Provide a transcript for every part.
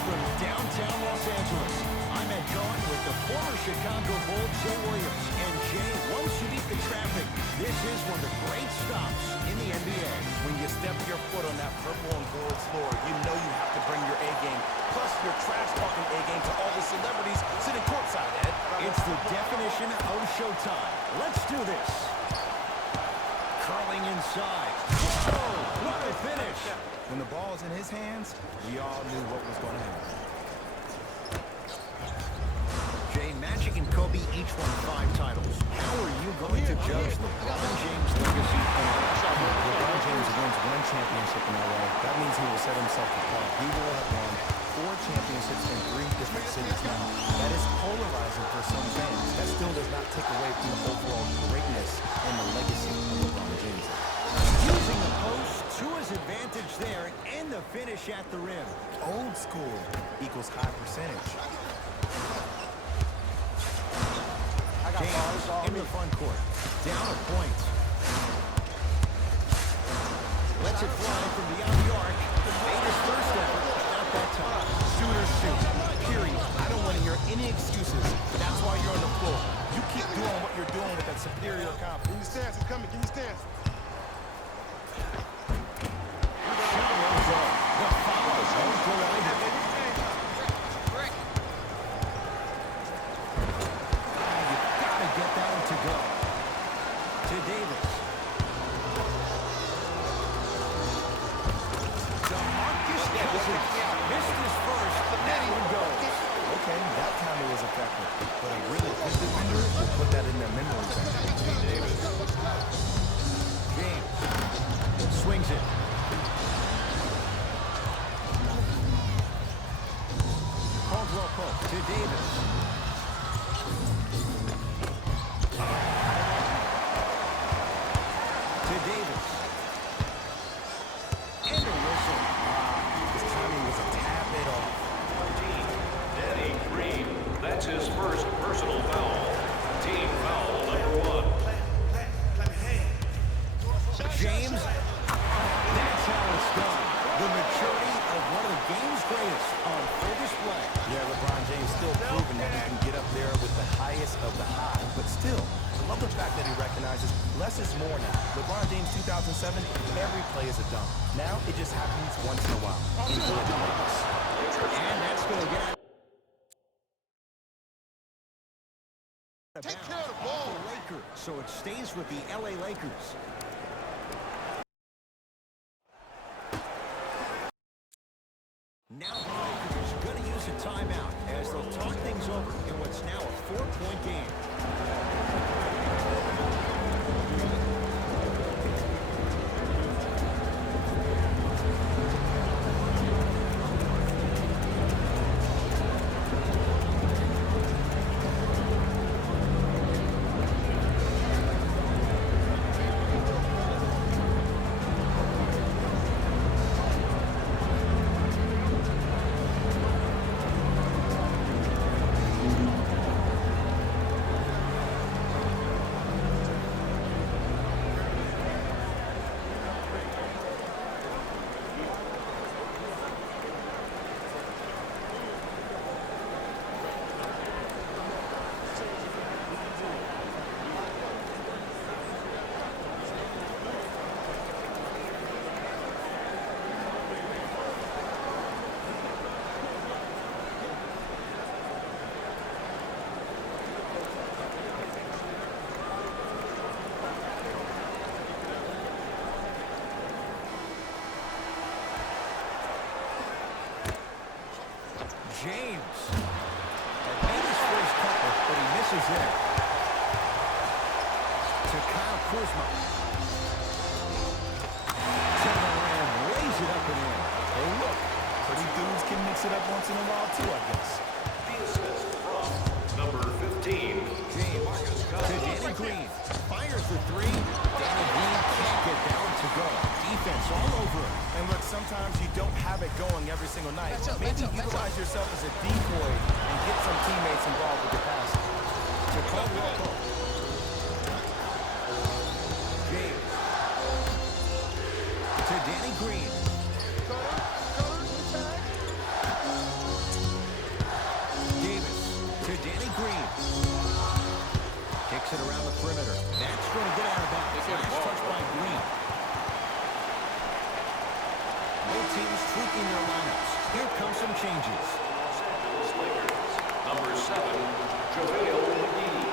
from downtown Los Angeles. I'm Ed Cohen with the former Chicago Bull, Jay Williams. And Jay, once you beat the traffic, this is one of the great stops in the NBA. When you step your foot on that purple and gold floor, you know you have to bring your A game, plus your trash-talking A game to all the celebrities sitting courtside, Ed. It's the definition of showtime. Let's do this. Curling inside. Whoa, what a finish. When the ball is in his hands, we all knew what was going to happen. Jay, Magic and Kobe each won 5 titles. How are you going to judge LeBron James' legacy tonight? LeBron James wins 1 championship in LA. That means he will set himself apart. He will have won 4 championships in 3 different cities now. That is polarizing for some fans. That still does not take away from the overall greatness and the legacy of LeBron James. Using the post to his advantage there, and the finish at the rim. Old school equals high percentage. James in the front court. Down a point. Lets it fly from beyond the arc. Made his first effort, but not that time. Shooter shoot. Period. I don't want to hear any excuses. That's why you're on the floor. You keep doing what you're doing with that superior confidence. Give me stance. It's coming. Give me stance. The foul won't go either. You've got to get that one to go. To Davis. DeMarcus Cousins missed his first, but that one goes. Okay, that time it was effective. But a really good defender will put that in their memory bank. James swings it. Caldwell Pope to Davis. To Davis. And a whistle. His timing was a tad bit off. Danny Green. That's his first personal foul. Team foul number 1. James, that's how it's done. The maturity of one of the game's greatest on full display. Yeah, LeBron James still proving that he can get up there with the highest of the high. But still, I love the fact that he recognizes less is more now. LeBron James 2007, every play is a dunk. Now it just happens once in a while. Enjoy the Lakers. And that's going to get Take care of the ball. Lakers, so it stays with the LA Lakers. Now the Lakers are going to use a timeout as they'll talk things over in what's now a 4-point game. James had made his first couple, but he misses it. To Kyle Kuzma. To the rim, lays it up and in. Hey, look, pretty dudes can mix it up once in a while too, I guess. The assist from number 15. James to Danny Green. Fires the 3. Danny Green can't get that one to go. Defense all over him. And look, sometimes you don't have it going every single night. Maybe utilize yourself as a decoy and get some teammates involved with your passing. To Caldwell Pope. James. To Danny Green. it around the perimeter. That's going to get out of bounds. Last touch by Green. Both teams tweaking their lineups. Here come some changes. Los Angeles Lakers. Number 7, JaVale McGee.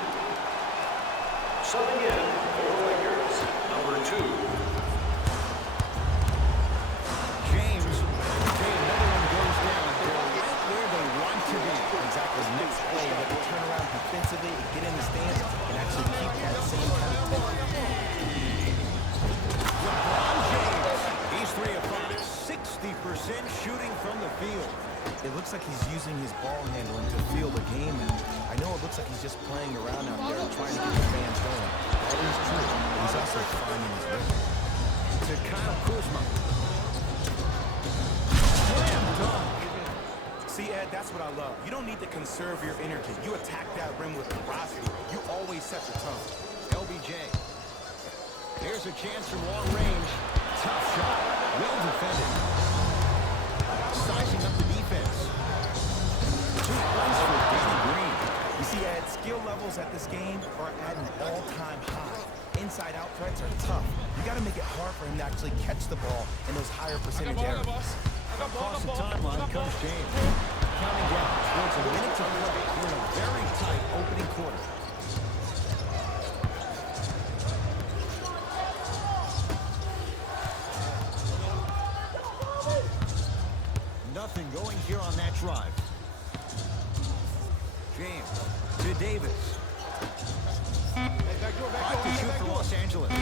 Subbing in for the Lakers. Number 2. James. Okay, another one goes down. They're right where they want to be. Exactly. Next play, you have to turn around defensively and get in the stands and actually keep that same kind of thing. LeBron James. He's 3 of 5. 60% shooting from the field. It looks like he's using his ball handling to feel the game. And I know it looks like he's just playing around out there and trying to get the fans going. That is true. But he's also finding his rhythm. To Kyle Kuzma. Slam dunk. See, Ed, that's what I love. You don't need to conserve your energy. You attack that rim with ferocity. You always set the tone. LBJ. Here's a chance from long range. Tough shot. Well defended. Sizing up the defense. 2 points for Danny Green. You see, Ed, skill levels at this game are at an all-time high. Inside-out threats are tough. You got to make it hard for him to actually catch the ball in those higher percentage areas. Across the timeline comes James. Counting down towards a minute to play. We're in a very tight opening quarter. Nothing going here on that drive. James to Davis. Back to shoot for Los Angeles.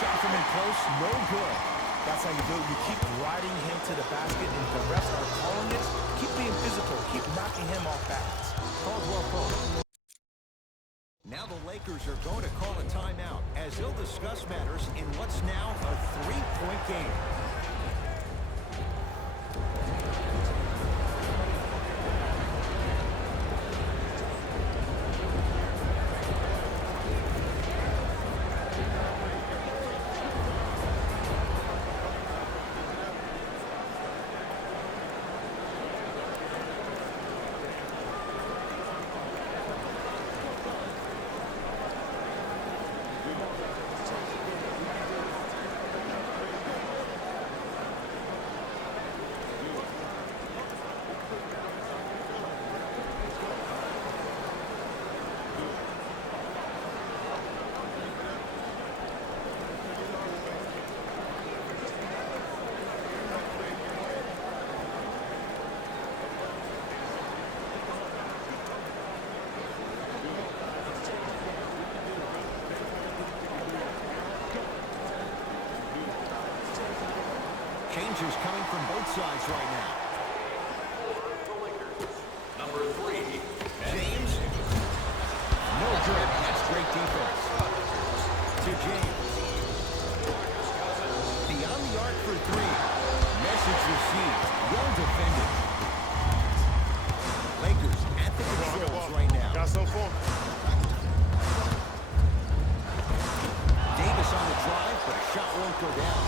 Shot from in close, no good. That's how you do it. You keep riding him to the basket, and the refs are calling it. Keep being physical. Keep knocking him off balance. Caldwell Pope. Now the Lakers are going to call a timeout as they'll discuss matters in what's now a 3-point game. Changes coming from both sides right now. Number 3. James. No good. That's great defense. To James. Beyond the arc for 3. Message received. Well defended. Lakers at the controls right now. Got some for him. Davis on the drive, but a shot won't go down.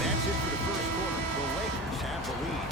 That's it for the first quarter. The Lakers have the lead.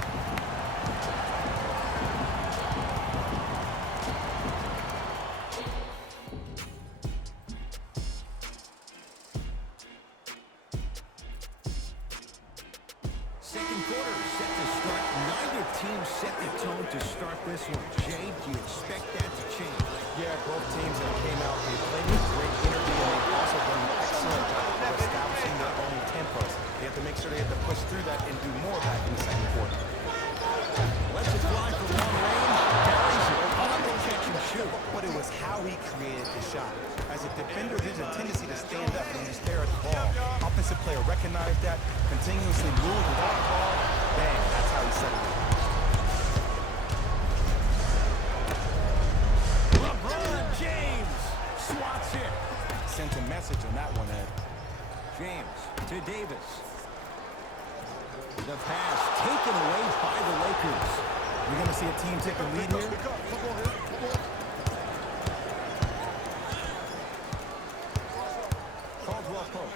Second quarter is set to start. Neither team set the tone to start this one. Jay, do you expect that to change? Yeah, both teams that came out, they played with great energy, and they've also done an excellent job of establishing their own tempos. They have to make sure they have to push through that and do more back in the second quarter. Let's it fly from long range. Carries it. Audible catch and shoot. But it was how he created the shot. As a defender, there's a tendency to stand up and just stare at the ball. Offensive player recognized that, continuously moved without the ball. Bang, that's how he settled it. LeBron James swats it. Sent a message on that one, Ed. James to Davis. The pass taken away by the Lakers. You're going to see a team take a lead here. Pick up. Come on here. Come on. Caldwell Pope.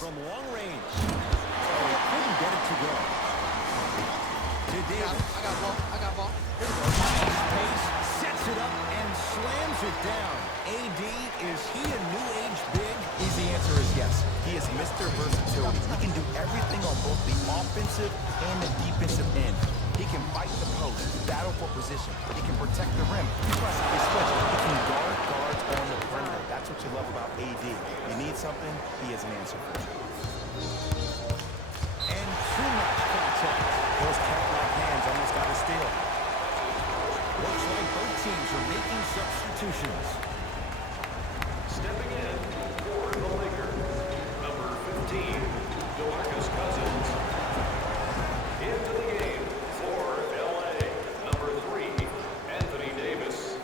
From long range. Oh, couldn't get it to go. To Davis. I got ball. I got ball. Pace, sets it up, and slams it down. AD, is he a new age big? Easy answer is yes. He is Mr. Versatility. He can do everything on both the offensive and the defensive end. He can fight the post, battle for position. He can protect the rim. Plus, he can switch. He can guard guards on the perimeter. That's what you love about AD. You need something, he has an answer for you. And too much contact. Those cat-like hands almost got a steal. Looks like both teams are making substitutions. Stepping in for the Lakers, number 15, DeMarcus Cousins. Into the game for LA, number 3, Anthony Davis.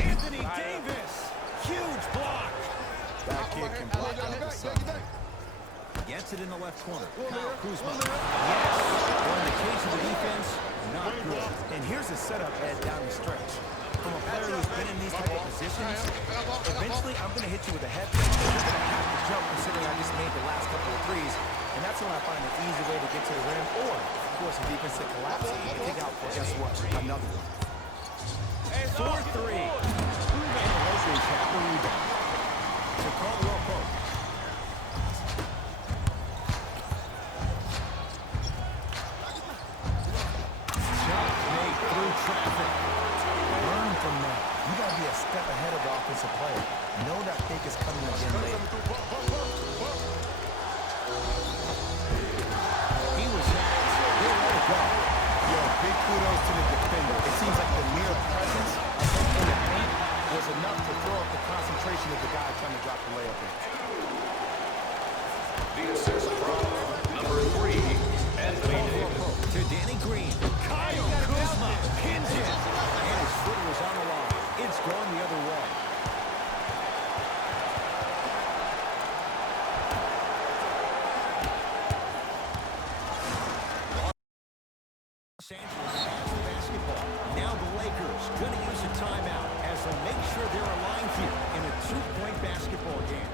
Anthony Davis, huge block. That kid can block like the sun. Gets it in the left corner. Kyle Kuzma. Yes. On the case of the defense, not good. And here's a setup Ed down the stretch. From a player who's been in these type of positions, eventually I'm going to hit you with a head fake. You're going to have to jump considering I just made the last couple of threes. And that's when I find an easy way to get to the rim or, of course, a defensive collapse and kick out for, guess what, another one. 4-3. And the Lakers have the rebound. To Caldwell Pope. Shot made through traffic. Learn from that. You got to be a step ahead of the offensive player. Know that fake is coming again later. He was hacked. They let it go. Yo, big kudos to the defender. It seems like the mere presence of him in the paint was enough to throw up the concentration of the guy trying to drop the layup in. The assist from number 3, Anthony Davis. To Danny Green. Kyle Kuzma pins it. And his foot was on the line. It's going the other way. Los Angeles has the basketball. Now the Lakers going to use a timeout as they make sure they're aligned here in a two-point basketball game.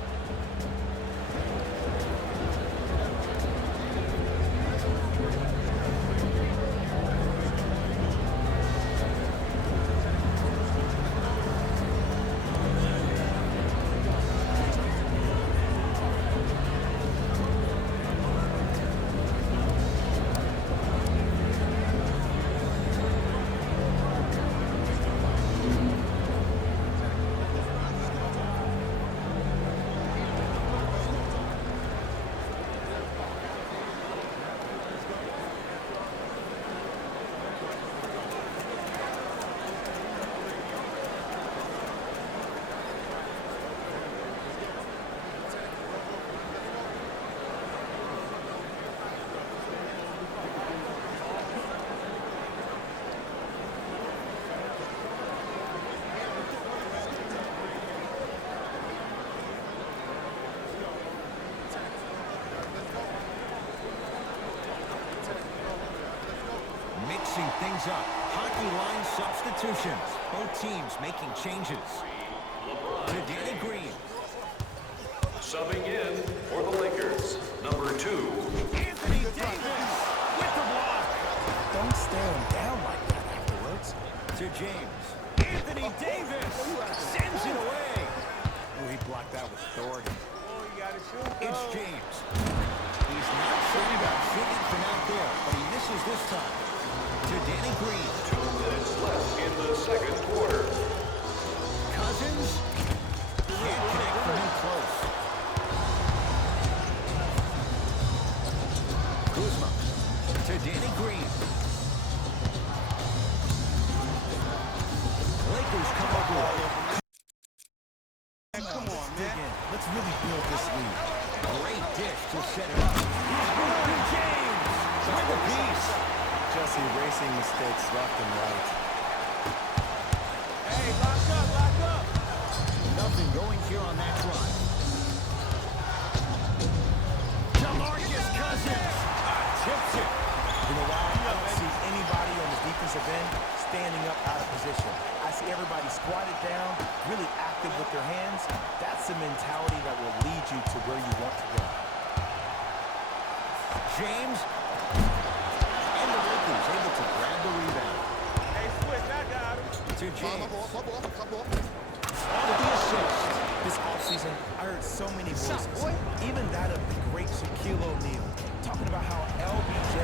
Mixing things up. Hockey line substitutions. Both teams making changes. To Danny Green. Subbing in for the Lakers, number 2, Anthony Davis with the block. Don't stare him down like that afterwards. To James. Anthony Davis sends it away. Oh, he blocked that with authority. It's James. He's not sure about shooting from out there, but he misses this time. To Danny Green. 2 minutes left in the second quarter. Cousins can't connect from in close. Kuzma to Danny Green. Lakers come up with it. Come on, man. Let's really build this lead. Great dish to set it up. Here's James with a piece. Just erasing mistakes left and right. Hey, lock up, lock up. Nothing going here on that drive. DeMarcus Cousins tips it. You know why? I don't see anybody on the defensive end standing up out of position. I see everybody squatted down, really active with their hands. That's the mentality that will lead you to where you want to go. James and the Lakers able to the rebound. Hey, switch, I got him. To James. My ball. With the assist. This offseason, I heard so many voices, even that of the great Shaquille O'Neal, talking about how LBJ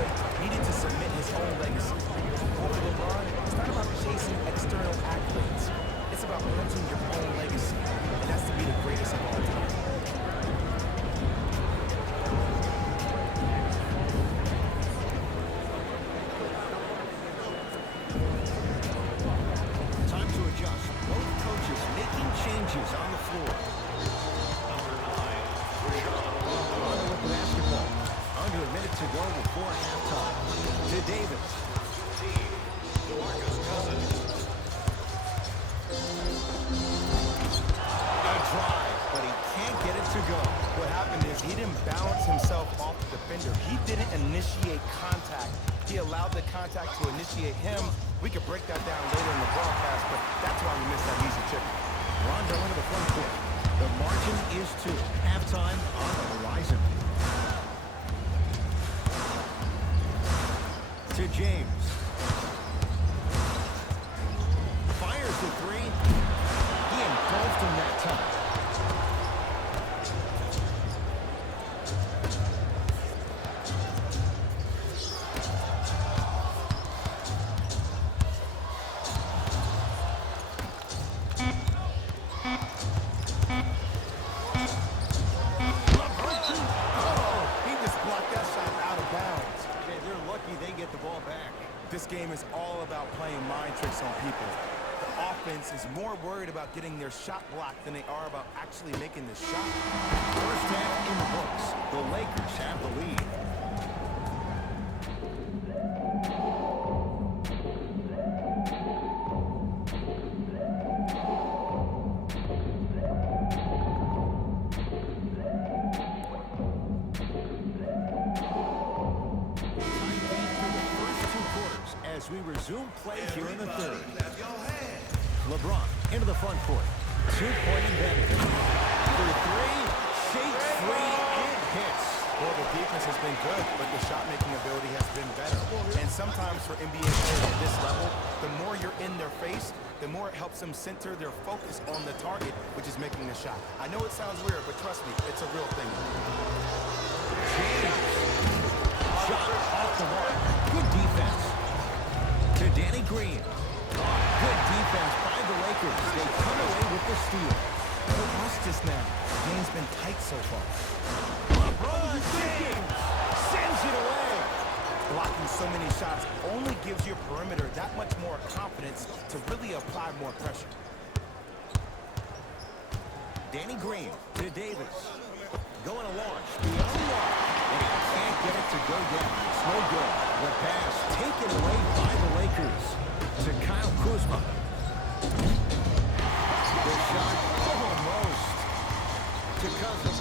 needed to submit his own legacy. But for LeBron, it's not about chasing external accolades. It's about building your own legacy, and that's to be the greatest of all time. Time to adjust. Both coaches making changes on the floor. Number 9, Rashawn. On with the basketball. Under a minute to go before halftime. To Davis. Team, DeMarcus Cousins. A drive, but he can't get it to go. What happened is he didn't balance himself off the defender. He didn't initiate contact. He allowed the contact to initiate him. We could break that down later in the broadcast, but that's why we missed that easy chip. Rondo into the front court. The margin is 2. Halftime on the horizon. To James. Fires the 3. He engulfed him that time. He just blocked that shot out of bounds. Okay, they're lucky they get the ball back. This game is all about playing mind tricks on people. The offense is more worried about getting their shot blocked than they are about actually making the shot. First half in the books. The Lakers have the lead. As we resume play here in the third. LeBron into the front court. 2-point advantage. For 3, shakes free and hits. Well, the defense has been good, but the shot-making ability has been better. And sometimes for NBA players at this level, the more you're in their face, the more it helps them center their focus on the target, which is making the shot. I know it sounds weird, but trust me, it's a real thing. James. Shot off the mark. Good defense. To Danny Green. Good defense by the Lakers. They come away with the steal. But watch this now. The game's been tight so far. LeBron James sends it away. Blocking so many shots only gives your perimeter that much more confidence to really apply more pressure. Danny Green to Davis. Going to launch beyond the arc. And he can't get it to go down. It's no good. The pass taken away by the Lakers. To Kyle Kuzma. The shot almost. To Cousins.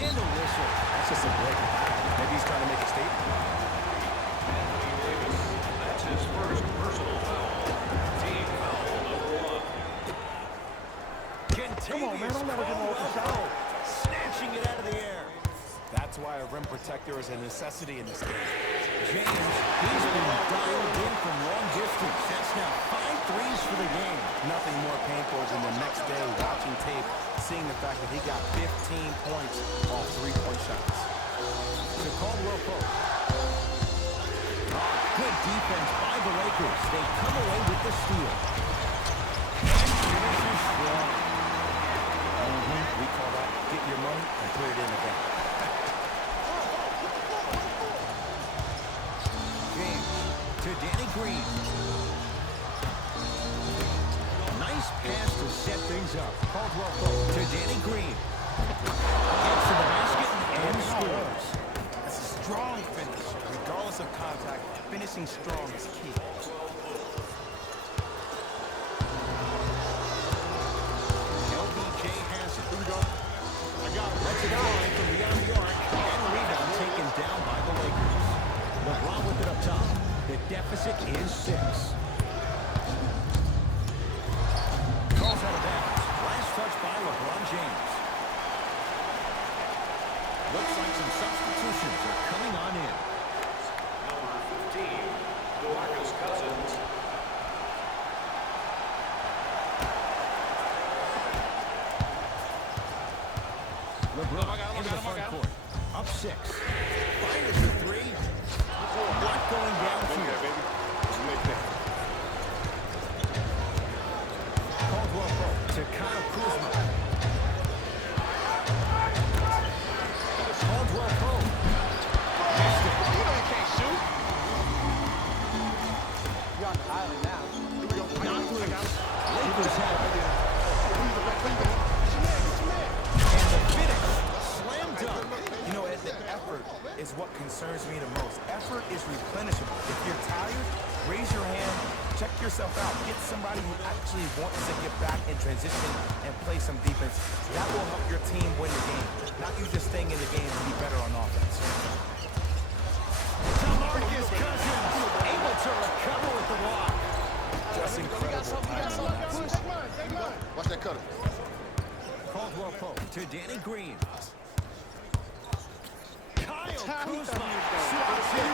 And a whistle. That's just a break. Maybe he's trying to make a statement. Anthony Davis. That's his first personal foul. Team foul number 1. Come on, man. Don't let him get off the shot. Snatching it out of the air. That's why a rim protector is a necessity in this game. James, he's been dialed in from long distance. That's now 5 threes for the game. Nothing more painful than the next day watching tape, seeing the fact that he got 15 points off 3-point shots. To Caldwell Pope. Good defense by the Lakers. They come away with the steal. And finishes strong. We call that get your money and put it in the bank. James to Danny Green. Nice pass to set things up. Caldwell Pope to Danny Green. Gets to the basket and scores. That's a strong finish. Regardless of contact, finishing strong is key. LBJ has it. Lets it fly from beyond the arc. And a rebound taken down by the Lakers. LeBron with it up top. The deficit is 6. Calls out of bounds. Last touch by LeBron James. Looks like some substitutions are coming on in. Number 15, DeMarcus Cousins. LeBron into the front court. Up 6. Fires the 3. Not going downfield. Caldwell Pope to Kyle Kuzma. Caldwell Pope. Missed it. You know you can't shoot. You're on the island now. Here we go. Not loose. Lakers have it. And the finish. Slam dunk. You know, the effort is what concerns me the most. Effort is replenishable. If you're tired, raise your hand, check yourself out. Get somebody who actually wants to get back in transition and play some defense. That will help your team win the game. Not you just staying in the game to be better on offense. DeMarcus Cousins able to recover with the block. Just incredible timing on that switch. Watch that cutter. Caldwell Pope to Danny Green. Kyle Kuzma slots it in.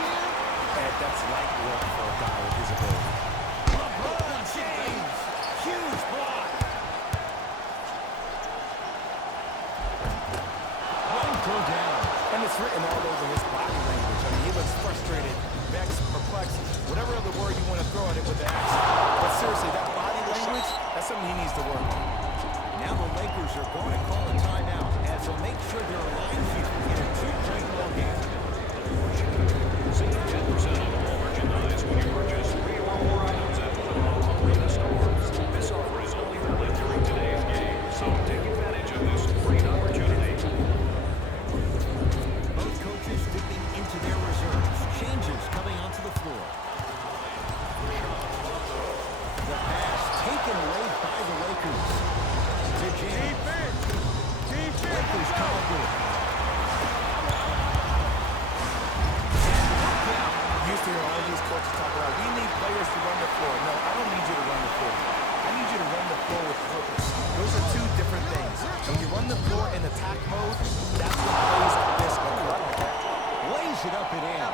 And that's light work for a guy with his ability. LeBron James. Huge block. Won't go down. And it's written all over his body language. I mean, he looks frustrated, vexed, perplexed, whatever other word you want to throw at it with the action. But seriously, that body language, that's something he needs to work on. Now the Lakers are going to call a timeout as they'll make sure they're aligned here in a 2-point ball game. Save 10% on all merchandise when you purchase 3 or more items at one of our arena stores. This offer is only valid during today's game, so take advantage of this great opportunity. Both coaches dipping into their reserves. Changes coming onto the floor. The pass taken away by the Lakers. To James. Lakers come up with it. You used to hear all these coaches talk about, we need players to run the floor. No, I don't need you to run the floor. I need you to run the floor with purpose. Those are two different things. When you run the floor in attack mode, that's when plays like this occur. Lays it up and in.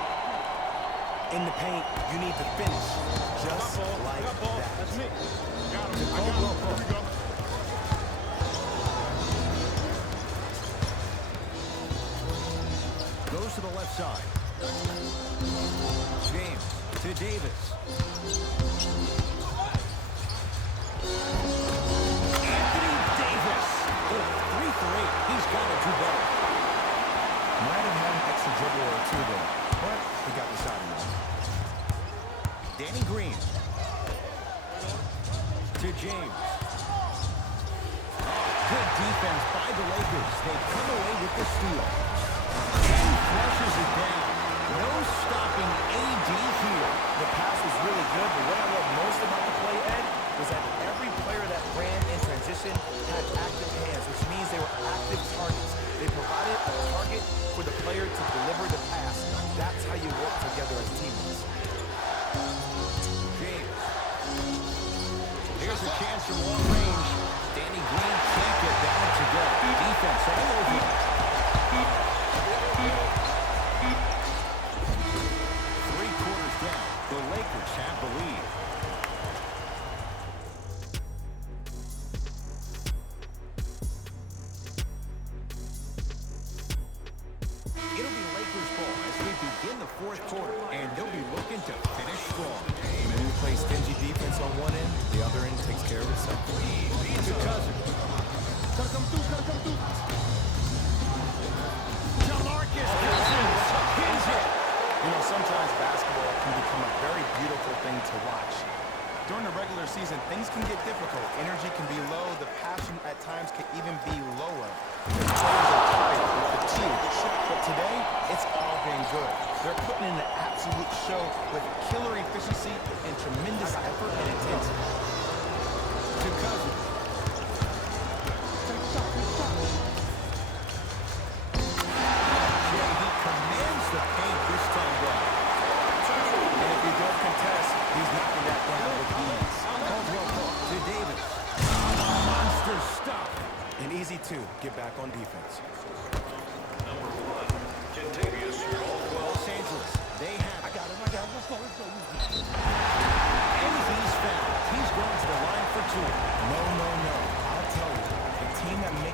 In the paint, you need to finish just like that. That's me. Got him. To Caldwell Pope. Here we go. Goes to the left side. James to Davis. Anthony Davis. Oh, 3 for 8. He's got to do better. Might have had an extra dribble or two there, but he got the shot in. Danny Green. To James. Good defense by the Lakers. They come away with the steal. And flushes it down. No stopping AD here. The pass was really good, but what I love most about the play, Ed, was that every player that ran in transition had active hands, which means they were active targets. They provided a target for the player to deliver the pass. That's how you work together as teammates. James. Here's a chance from long range. Danny Green can't get that one to go. Defense all over him. 3 quarters down. The Lakers have the lead. It'll be Lakers ball as we begin the 4th quarter, and they'll be looking to finish strong. When you play stingy defense on one end, the other end takes care of itself. To Cousins. Gotta come through. DeMarcus Cousins hits it. You know, sometimes basketball can become a very beautiful thing to watch. During the regular season, things can get difficult. Energy can be low. The passion at times can even be lower. The players are tired with fatigue. But today, it's all been good. They're putting in an absolute show with killer efficiency and tremendous effort and intensity. To Cousins. Yeah, he commands the paint this time down. And if you don't contest, he's knocking that down with ease. Caldwell Pope to Davis. Monster stuff. And easy, too. Get back on defense. Number 1, Kentavious Caldwell. Los Angeles, they have it. I got him. Let's go.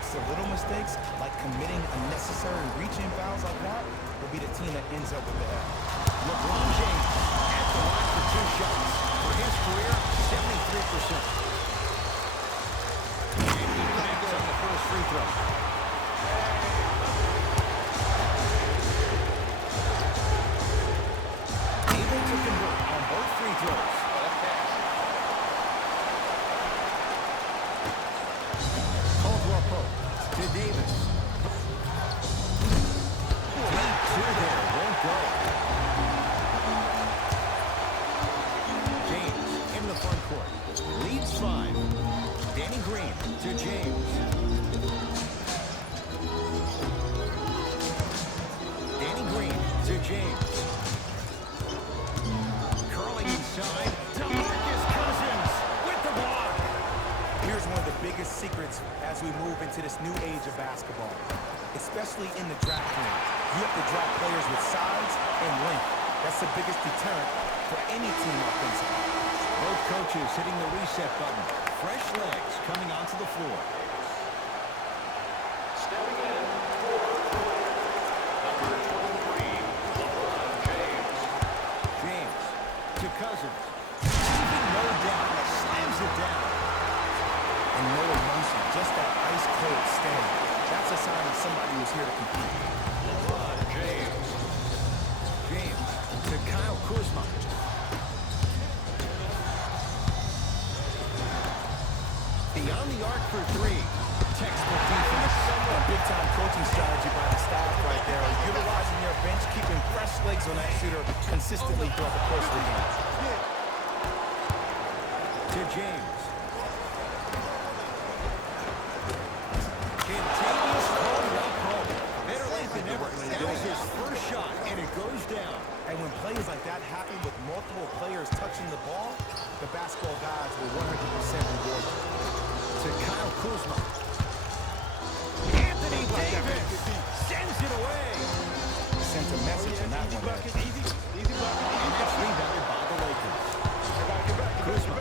makes the little mistakes, like committing unnecessary reach-in fouls like that, will be the team that ends up with the L. LeBron James at the line for 2 shots. For his career, 73%. And he connects on the first free throw. Able to convert on both free throws. Caldwell Pope to Davis. Deep two there, won't go. James in the front court. Leads 5. Danny Green to James. Danny Green to James. Curling inside. DeMarcus Cousins with the block. Here's one of the biggest secrets as we move into this new age of basketball, especially in the draft room. You have to draft players with size and length. That's the biggest deterrent for any team offensively. Both coaches hitting the reset button. Fresh legs coming onto the floor. Stepping in for number 23, LeBron James. James to Cousins. Leaving no doubt. Slams it down. And no emotion, just that ice-cold stand. That's a sign of somebody who's here to compete. LeBron James. James to Kyle Kuzma. Beyond the arc for 3. Textbook defense. A big-time coaching strategy by the staff right there, utilizing their bench, keeping fresh legs on that shooter consistently throughout the course of the game. To James. Contagious Caldwell Pope. Better late than never. That was his first shot, and it goes down. And when plays like that happen with multiple players touching the ball, the basketball guys will 100% reward you. To Kyle Kuzma. Anthony Davis sends it away. Sent a message in that one. And that's rebounded by the Lakers. Kuzma.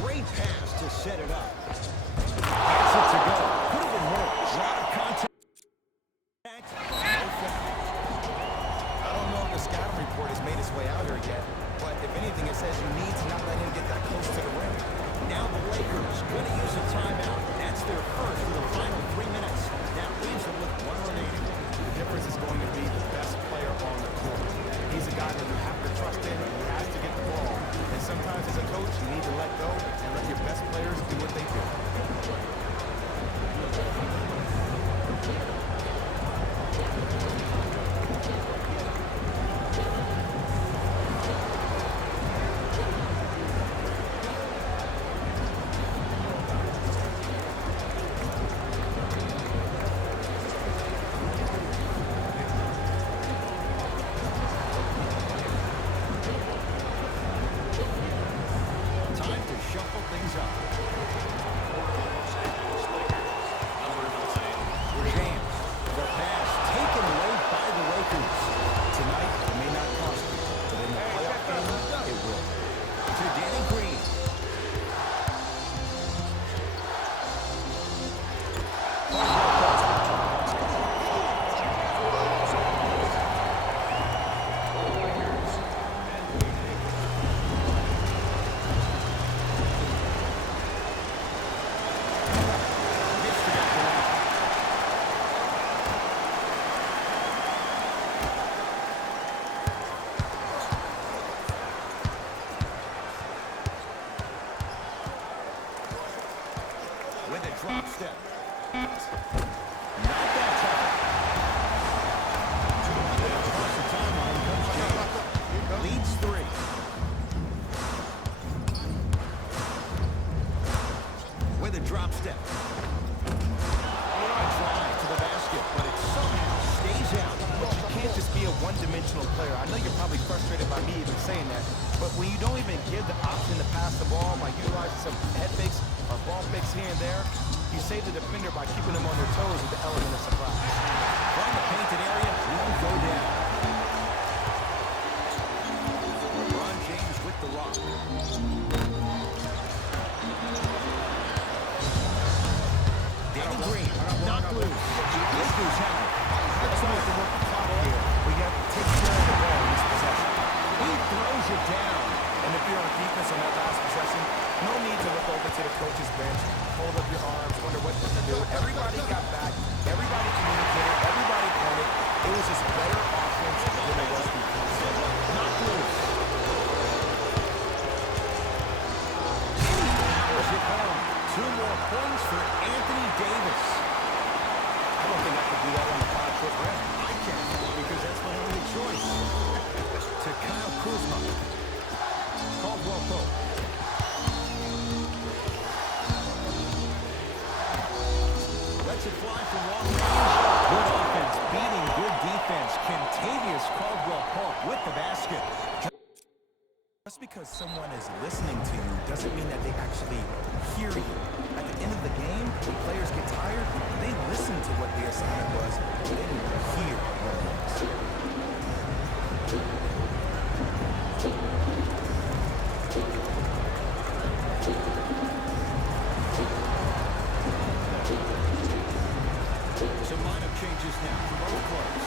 Great pass to set it up. Gets it to go. Put it in more. Lot of contact. I don't know if the scouting report has made its way out here yet, but if anything, it says you need to not let him get that close to the rim. Now the Lakers going to use a timeout. That's their first for the final 3 minutes. That leaves them with 1 remaining. The difference is going to be the best player on the court. He's a guy that you have to trust in. He has to get the ball. And sometimes as a coach, you need to let go and let your best players do what they do. Time to shuffle things up. Los Angeles Lakers. Number 9. James. The pass taken away by the Lakers. Tonight, it may not cost you, but in the playoff game, it will. To Danny Green. Missed it at the line. With a drop step. Not that time. Across the timeline comes James. Leads 3. With a drop step. A drive to the basket, but it somehow stays out. But you can't just be a one-dimensional player. I know you're probably frustrated by me even saying that, but when you don't even give the option to pass the ball by utilizing some head fakes or ball fakes here and there, you save the defender by keeping them on their toes with the element of surprise. From the painted area, won't go down. LeBron James with the rock. Danny Green. Knocked loose. Lakers have it. Let's not to work the clock here. We have to take care of the ball in this possession. He throws it down. And if you're on defense on that last possession, no need to look over to the coach's bench, hold up your arms, wonder what to do. Everybody got back. Everybody communicated. Everybody pointed. It was just better offense than it was defense. Knocked loose. He powers it home. 2 more points for Anthony Davis. I don't think I could do that on the 5-foot rim. I can, because that's my only choice. To Kyle Kuzma. Caldwell Pope. Lets it fly from long range. Good offense, beating good defense. Kentavious Caldwell Pope with the basket. Just because someone is listening to you doesn't mean that they actually hear you. At the end of the game, when players get tired, they listen to what the assignment was, but they didn't hear what it was. Some lineup changes now for both clubs.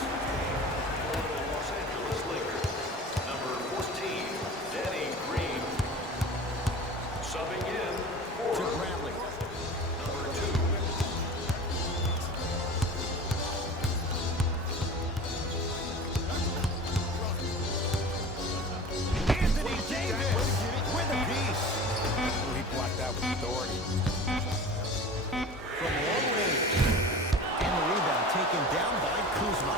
Los Angeles Lakers, number 14, Danny Green. Subbing in To for Bradley. number 2, Anthony Davis with a piece. Ooh, he blocked that with authority. From long range. And the rebound taken down by Kuzma.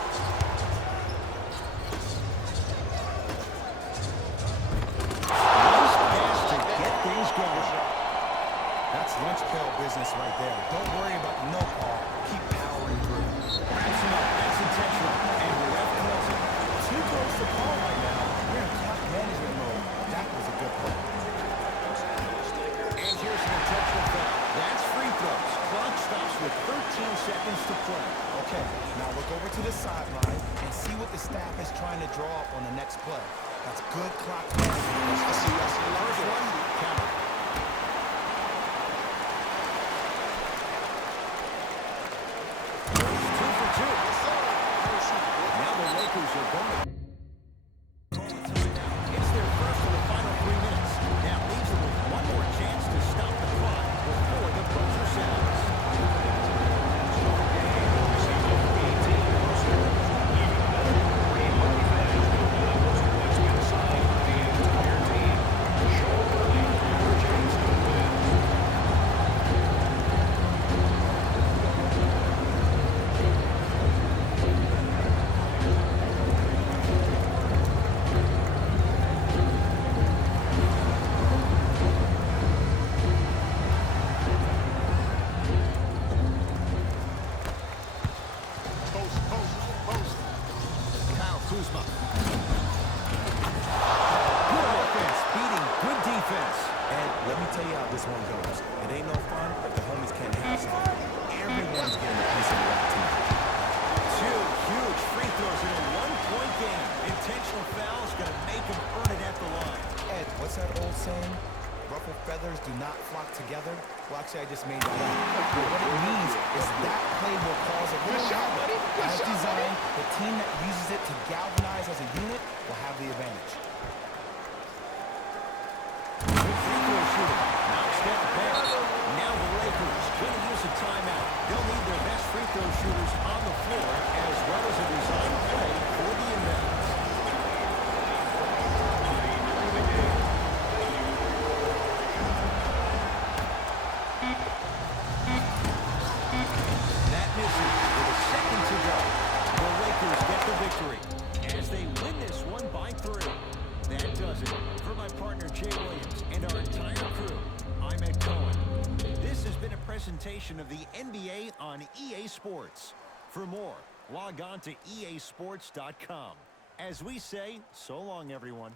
Nice pass to get things going. That's lunch pail business right there. Don't worry about the no call. Keep powering through. Wraps him up. That's intentional. And the ref calls it. Too close to call right now. We're in clock management mode. That was a good call. And here's an intentional foul. That's free throws. Clock stops with 13 seconds to play. Okay, now look over to the sideline and see what the staff is trying to draw up on the next play. That's good clock management. I see. First one, count it. Goes 2 for 2. Now the Lakers are going. It's their first of the final 3 minutes. Now leaves them with one more chance to stop the clock before the buzzer sounds. Post. Kyle Kuzma. Good offense, beating good defense. And let me tell you how this one goes. It ain't no fun if the homies can't have some. Everyone's getting a piece of the rock tonight. 2 huge free throws in a 1-point game. Intentional foul is going to make him earn it at the line. Ed, what's that old saying? Ruffled feathers do not flock together. Well, actually, I just made that up. But what it means is that play will cause a little havoc. As designed, the team that uses it to galvanize as a unit will have the advantage. Good free throw shooting. Knocks down pass. Now the Lakers going to use a timeout. They'll need their best free throw shooters on the floor as well as a design play for the inbounds. That misses with a second to go. The Lakers get the victory as they win this one by 3. That does it. For my partner Jay Williams and our entire crew, I'm Ed Cohen. This has been a presentation of the NBA on EA Sports. For more, log on to easports.com. As we say, so long everyone.